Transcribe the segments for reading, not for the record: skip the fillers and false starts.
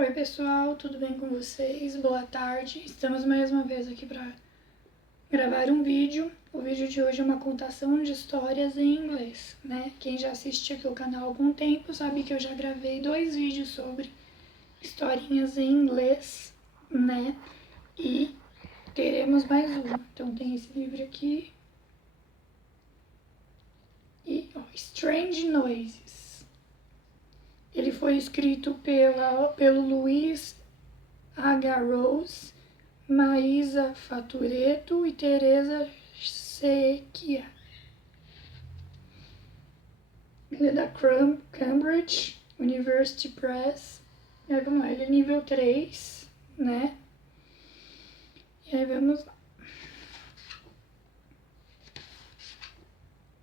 Oi pessoal, tudo bem com vocês? Boa tarde. Estamos mais uma vez aqui para gravar um vídeo. O vídeo de hoje é uma contação de histórias em inglês, né? Quem já assiste aqui o canal há algum tempo sabe que eu já gravei 2 vídeos sobre historinhas em inglês, né? E teremos mais um. Então tem esse livro aqui. E Strange Noises. Ele foi escrito pelo Luiz H. Rose, Maísa Fatureto e Teresa Sequia. Ele é da Cambridge University Press. E aí vamos lá, ele é nível 3, né? E aí vamos lá.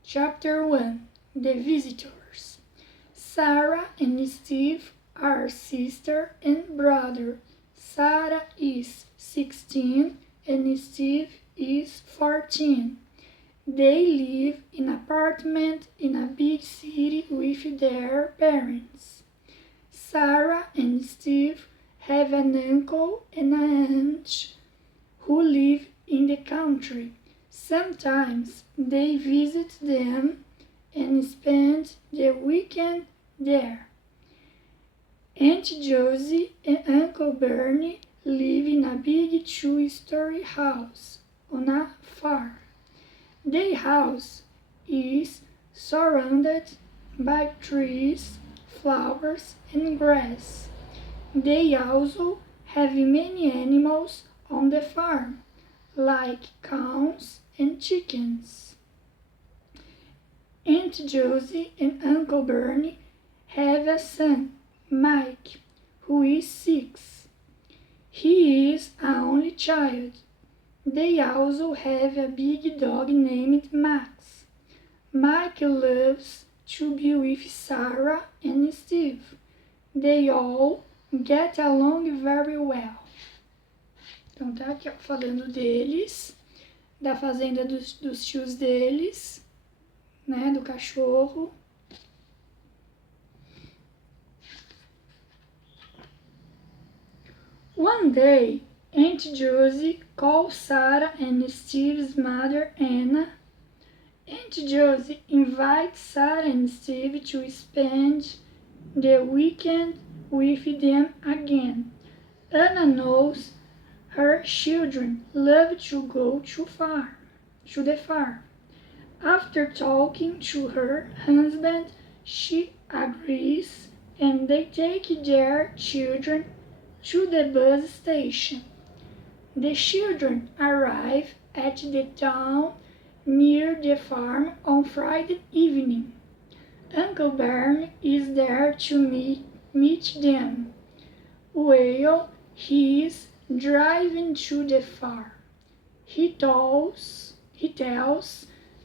Chapter 1, The Visitors. Sarah and Steve are sister and brother. Sarah is 16 and Steve is 14. They live in an apartment in a big city with their parents. Sarah and Steve have an uncle and an aunt who live in the country. Sometimes they visit them and spend the weekend there. Aunt Josie and Uncle Bernie live in a big 2-story house on a farm. Their house is surrounded by trees, flowers, and grass. They also have many animals on the farm, like cows and chickens. Aunt Josie and Uncle Bernie have a son, Mike, who is 6. He is an only child. They also have a big dog named Max. Mike loves to be with Sarah and Steve. They all get along very well. Então tá aqui ó, falando deles, da fazenda dos tios deles, né, do cachorro. One day, Aunt Josie calls Sarah and Steve's mother, Anna. Aunt Josie invites Sarah and Steve to spend the weekend with them again. Anna knows her children love to go to the farm. After talking to her husband, she agrees and they take their children to the bus station. The children arrive at the town near the farm on Friday evening. Uncle Bernie is there to meet them while he is driving to the farm. He tells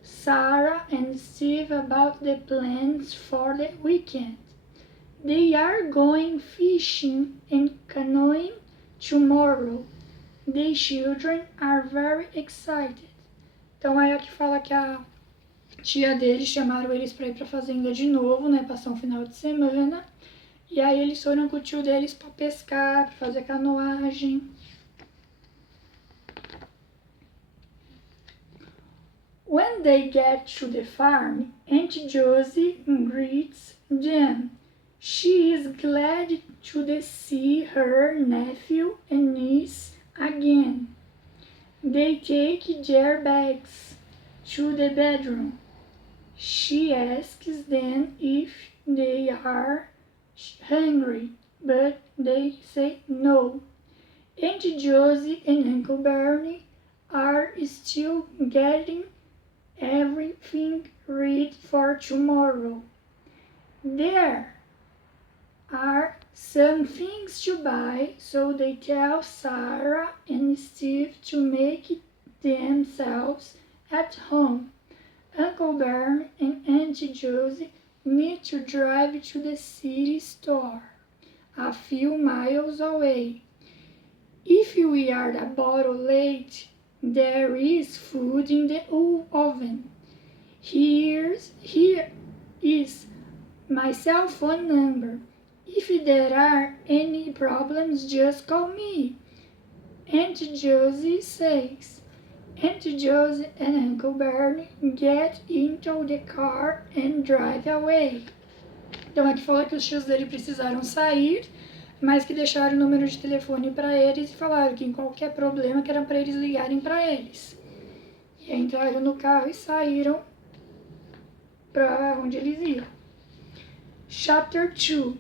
Sarah and Steve about the plans for the weekend. They are going fishing and canoeing tomorrow. The children are very excited. Então aí aqui fala que a tia deles chamaram eles para ir para a fazenda de novo, né, passar um final de semana. E aí eles foram com o tio deles para pescar, para fazer canoagem. When they get to the farm, Aunt Josie greets them. She is glad to see her nephew and niece again. They take their bags to the bedroom. She asks them if they are hungry, but they say no. Aunt Josie and Uncle Bernie are still getting everything ready for tomorrow. There are some things to buy, so they tell Sarah and Steve to make themselves at home. Uncle Bernie and Aunt Josie need to drive to the city store, a few miles away. If we are a bottle late, there is food in the oven. Here is my cell phone number. If there are any problems, just call me, Aunt Josie says. Aunt Josie and Uncle Bernie get into the car and drive away. Então aqui fala que os tios dele precisaram sair, mas que deixaram o número de telefone para eles e falaram que em qualquer problema que era para eles ligarem para eles. E entraram no carro e saíram para onde eles iam. Chapter 2.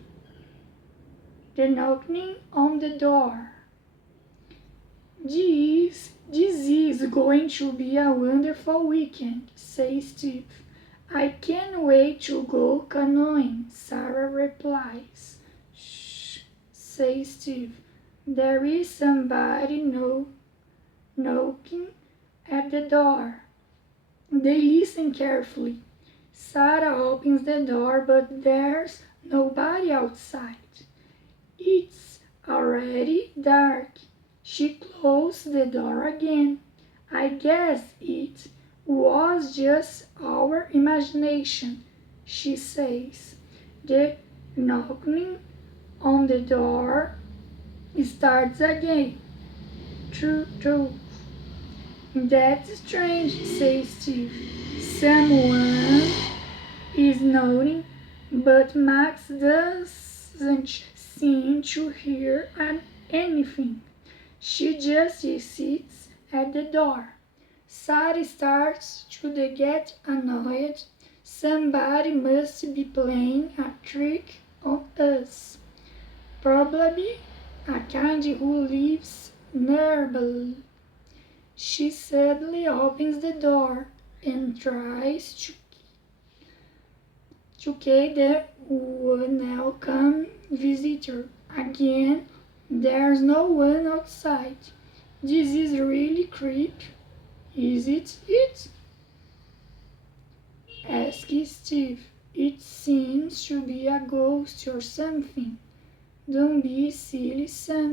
The knocking on the door. This is going to be a wonderful weekend, says Steve. I can't wait to go canoeing, Sarah replies. Shh, says Steve. There is somebody knocking at the door. They listen carefully. Sarah opens the door, but there's nobody outside. It's already dark. She closed the door again. I guess it was just our imagination, she says. The knocking on the door starts again. True. That's strange, says Steve. Someone is nodding, but Max doesn't seem to hear anything. She just sits at the door. Sarah starts to get annoyed. Somebody must be playing a trick on us. Probably a kind who lives nearby. She suddenly opens the door and tries to key the welcome visitor. Again, there's no one outside. This is really creepy, is it? Asks Steve. It seems to be a ghost or something. Don't be silly, son.